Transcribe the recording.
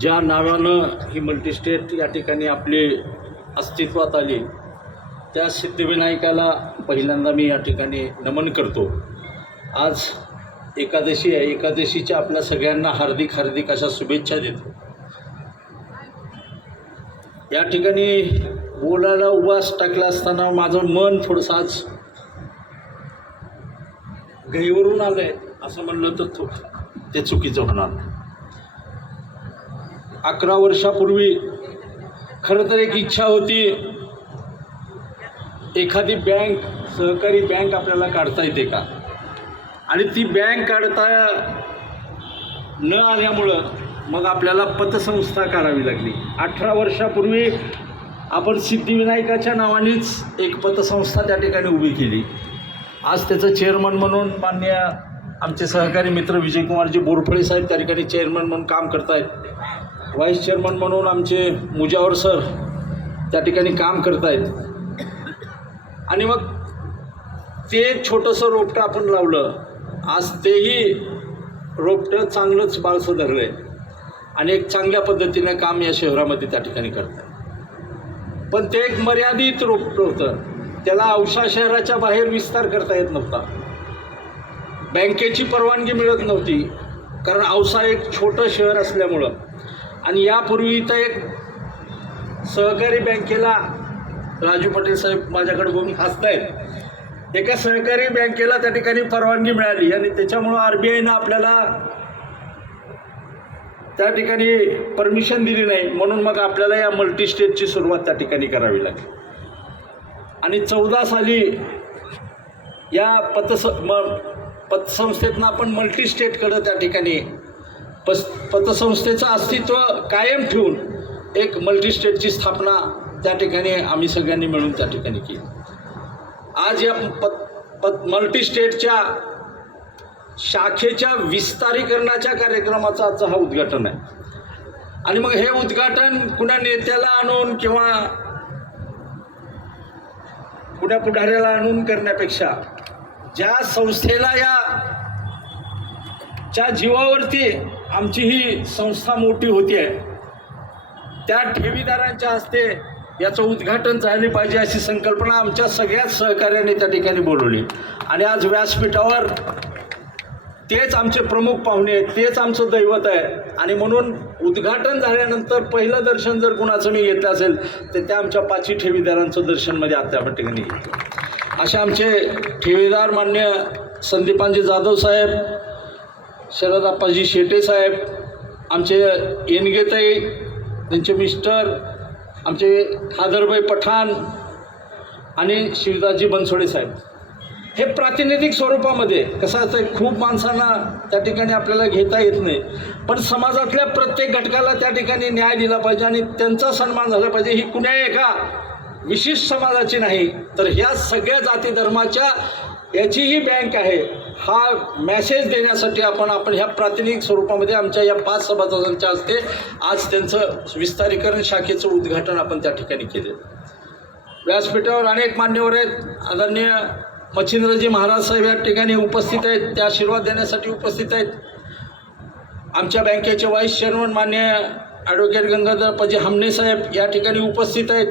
ज्या नावानं ही मल्टीस्टेट या ठिकाणी आपली अस्तित्वात आली त्या सिद्धिविनायकाला पहिल्यांदा मी या ठिकाणी नमन करतो. आज एकादशी आहे एकादशीच्या आपल्या सगळ्यांना हार्दिक हार्दिक अशा शुभेच्छा देतो. या ठिकाणी बोलायला उभास टाकला असताना माझं मन थोडंसं आज गहीवरून आलं आहे असं म्हणलं तर ते चुकीचं होणार नाही. अकरा वर्षापूर्वी खरं तर एक इच्छा होती एखादी बँक सहकारी बँक आपल्याला काढता येते का? आणि ती बँक काढता न आल्यामुळं मग आपल्याला पतसंस्था काढावी लागली. अठरा वर्षापूर्वी आपण सिद्धिविनायकाच्या नावानेच एक पतसंस्था त्या ठिकाणी उभी केली. आज त्याचं चेअरमन म्हणून मान्य आमचे सहकारी मित्र विजयकुमारजी बोरफळे साहेब त्या ठिकाणी चेअरमन म्हणून काम करत आहेत व्हाईस चेअरमन म्हणून आमचे मुजावर सर त्या ठिकाणी काम करत आहेत आणि मग ते छोटंसं रोपटं आपण लावलं आज तेही रोपटं चांगलंच बाळसं धरलं आहे आणि एक चांगल्या पद्धतीनं काम या शहरामध्ये त्या ठिकाणी करत आहे पण ते एक मर्यादित रोपटं होतं. त्याला औषा शहराच्या बाहेर विस्तार करता येत नव्हता. बँकेची परवानगी मिळत नव्हती. कारण औसा एक छोटं शहर असल्यामुळं. आणि यापूर्वी इथं एक सहकारी बँकेला राजू पटेल साहेब माझ्याकडे बघून हसतायत. एका सहकारी बँकेला त्या ठिकाणी परवानगी मिळाली आणि त्याच्यामुळं आर बी आयनं आपल्याला त्या ठिकाणी परमिशन दिली नाही. म्हणून मग आपल्याला या मल्टी स्टेटची सुरुवात त्या ठिकाणी करावी लागली. आणि चौदा साली या पतस म पतसंस्थेतनं आपण मल्टी स्टेटकडं त्या ठिकाणी पस पतसंस्थेचं अस्तित्व कायम ठेवून एक मल्टी स्टेटची स्थापना त्या ठिकाणी आम्ही सगळ्यांनी मिळून त्या ठिकाणी केली. आज या पत पत मल्टी स्टेटच्या शाखेच्या विस्तारीकरणाच्या कार्यक्रमाचा आजचं हा उद्घाटन आहे. आणि मग हे उद्घाटन कुणा नेत्याला आणून किंवा कुण्या पुढाऱ्याला आणून करण्यापेक्षा ज्या संस्थेला या च्या जीवावरती आमची ही संस्था मोठी होती आहे त्या ठेवीदारांच्या हस्ते याचं उद्घाटन झाले पाहिजे अशी संकल्पना आमच्या सगळ्याच सहकार्याने त्या ठिकाणी बोलवली. आणि आज व्यासपीठावर तेच आमचे प्रमुख पाहुणे आहेत तेच आमचं दैवत आहे. आणि म्हणून उद्घाटन झाल्यानंतर पहिलं दर्शन जर कुणाचं मी घेतलं असेल तर त्या आमच्या पाचवी ठेवीदारांचं दर्शनमध्ये आता ठिकाणी असे आमचे ठेवीदार मान्य संदीपांजी जाधव साहेब शरद आप्पाजी शेटे साहेब आमचे येणगेताई त्यांचे मिस्टर आमचे खादरबाई पठाण आणि शिवदाजी बनसोडे साहेब. हे प्रातिनिधिक स्वरूपामध्ये कसं असतं खूप माणसांना त्या ठिकाणी आपल्याला घेता येत नाही. पण समाजातल्या प्रत्येक घटकाला त्या ठिकाणी न्याय दिला पाहिजे आणि त्यांचा सन्मान झाला पाहिजे. ही कुण्या एका विशिष्ट समाजाची नाही तर ह्या सगळ्या जाती धर्माच्या याची ही बँक आहे. हा मॅसेज देण्यासाठी आपण आपण ह्या प्रातिनिधिक स्वरूपामध्ये आमच्या या पाच सभासदांच्या हस्ते आज त्यांचं विस्तारीकरण शाखेचं उद्घाटन आपण त्या ठिकाणी केलं. व्यासपीठावर अनेक मान्यवर आहेत. आदरणीय मच्छिंद्रजी महाराज साहेब या ठिकाणी उपस्थित आहेत. त्या आशीर्वाद देण्यासाठी उपस्थित आहेत. आमच्या बँकेचे वाईस चेअरमन मान्य ॲडव्होकेट गंगाधर पजी हमने साहेब या ठिकाणी उपस्थित आहेत.